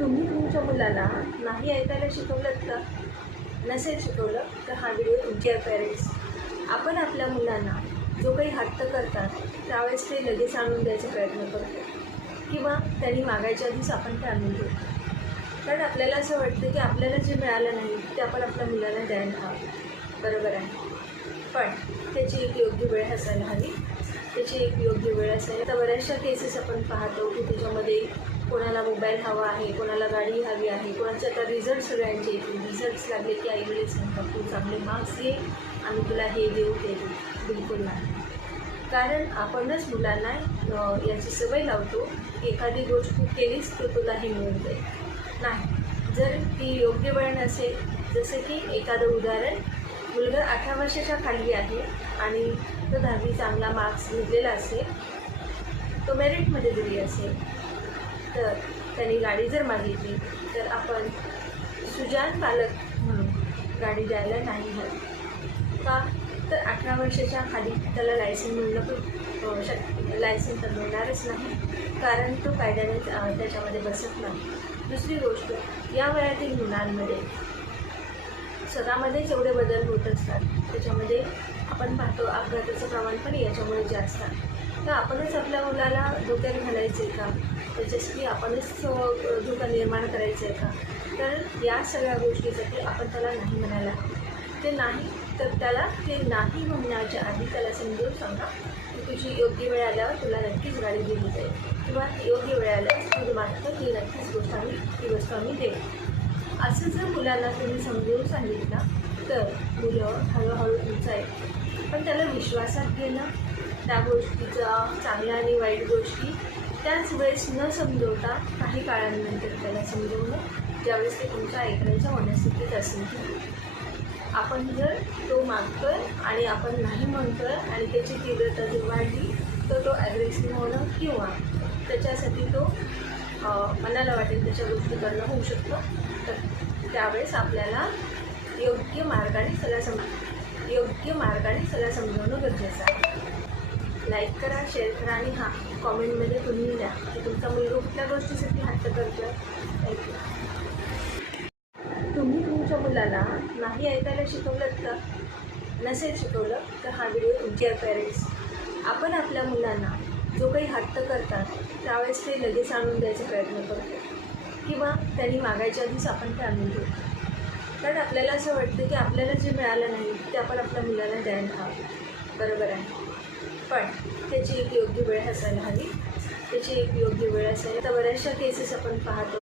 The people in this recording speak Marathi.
तुम्ही तुमच्या मुलाला नाही ऐकायला शिकवलं का? नसेल शिकवलं तर हा व्हिडिओ तुमच्या पेरेंट्स. आपण आपल्या मुलांना जो काही हट्ट करतात त्यावेळेस ते लगेच आणून द्यायचा प्रयत्न करतो किंवा त्यांनी मागायच्या आधीच आपण ते आणून देऊ. कारण आपल्याला असं वाटतं की आपल्याला जे मिळालं नाही ते आपण आपल्या मुलाला द्यायला हवं. बरोबर आहे, पण त्याची एक योग्य वेळ असायला हवी. त्याची एक योग्य वेळ असेल तर बऱ्याचशा केसेस आपण पाहतो की त्याच्यामध्ये कोणाला मोबाईल हवा आहे, कोणाला गाडी हवी आहे, कोणाचे आता रिझल्ट सगळ्यांचे येतील. रिझल्ट्स लागले की आईवडील सांगतात तू चांगले मार्क्स ये आम्ही तुला हे देऊ ते देऊ. बिलकुल नाही. कारण आपणच मुलांना याची सवय लावतो की एखादी गोष्ट केलीच तर तुला हे मिळून जाईल. नाही, जर ती योग्य वेळ नसेल, जसं की एखादं उदाहरण, मुलगा 18 वर्षाच्या खाली आहे आणि तो 10वी चांगला मार्क्स घेतलेला असेल, तो मेरिटमध्ये जरी असेल, तर त्यांनी गाडी जर मागितली तर आपण सुजाण पालक म्हणून गाडी द्यायला नाही हवी. का तर 18 वर्षाच्या खाली त्याला लायसन मिळणं पण लायसन तर मिळणारच नाही, कारण तो कायद्याने त्याच्यामध्ये बसत नाही. दुसरी गोष्ट, या वयातील मुलांमध्ये स्वतःमध्येच एवढे बदल होत असतात, त्याच्यामध्ये आपण पाहतो अपघाताचं प्रमाण पण याच्यामुळे जास्त आहे. तर आपणच आपल्या मुलाला धोक्यात घालायचं आहे का? त्याच्यासाठी आपणच धोका निर्माण करायचं आहे का? तर या सगळ्या गोष्टीसाठी आपण त्याला नाही म्हणायला हवं. ते नाही तर त्याला ते नाही म्हणण्याच्या आधी त्याला समजून सांगा की तुझी योग्य वेळ आल्यावर तुला नक्कीच गाडी दिली जाईल किंवा योग्य वेळ आल्यावर तुझं मागतं ती नक्कीच ती वस्तू आम्ही देऊ. असं जर मुलांना तुम्ही समजून सांगितलं तर मुलं हळूहळू तुमचं ऐकतात. पण त्याला विश्वासात घेणं, त्या गोष्टीचा चांगल्या आणि वाईट गोष्टी त्याच वेळेस न समजवता काही काळानंतर त्याला समजवणं, ज्यावेळेस ते तुमच्या ऐकण्याच्या मनस्थितीत असेल. आपण जर तो मागतोय आणि आपण नाही म्हणतोय आणि त्याची तीव्रता जर वाढली तर तो ॲग्रेसिव्ह होणं किंवा त्याच्यासाठी तो मनाला वाटेल त्याच्या गोष्टी करणं होऊ शकतो. तर त्यावेळेस आपल्याला योग्य मार्गाने सगळं समजवणं गरजेचं आहे. लाईक करा, शेअर करा आणि कॉमेंटमध्ये तुम्ही द्या की तुमचा मुलगा कुठल्या गोष्टीसाठी हट्ट करतो आहे. थँक्यू. तुम्ही तुमच्या मुलाला नाही ऐकायला शिकवलं का? नसेल शिकवलं तर हा व्हिडिओ तुमच्या पेरेंट्स. आपण आपल्या मुलांना जो काही हट्ट करतात त्यावेळेस ते लगेच आणून द्यायचा प्रयत्न करतो किंवा त्यांनी मागायच्या आधीच आपण ते आणून देऊ. कारण आपल्याला असं वाटतं की आपल्याला जे मिळालं नाही ते आपण आपल्या मुलाला द्यायला हवं. बरोबर आहे, पण त्याची एक योग्य वेळ असायला हवी. त्याची एक योग्य वेळ असेल तर बऱ्याचशा केसेस आपण पाहतो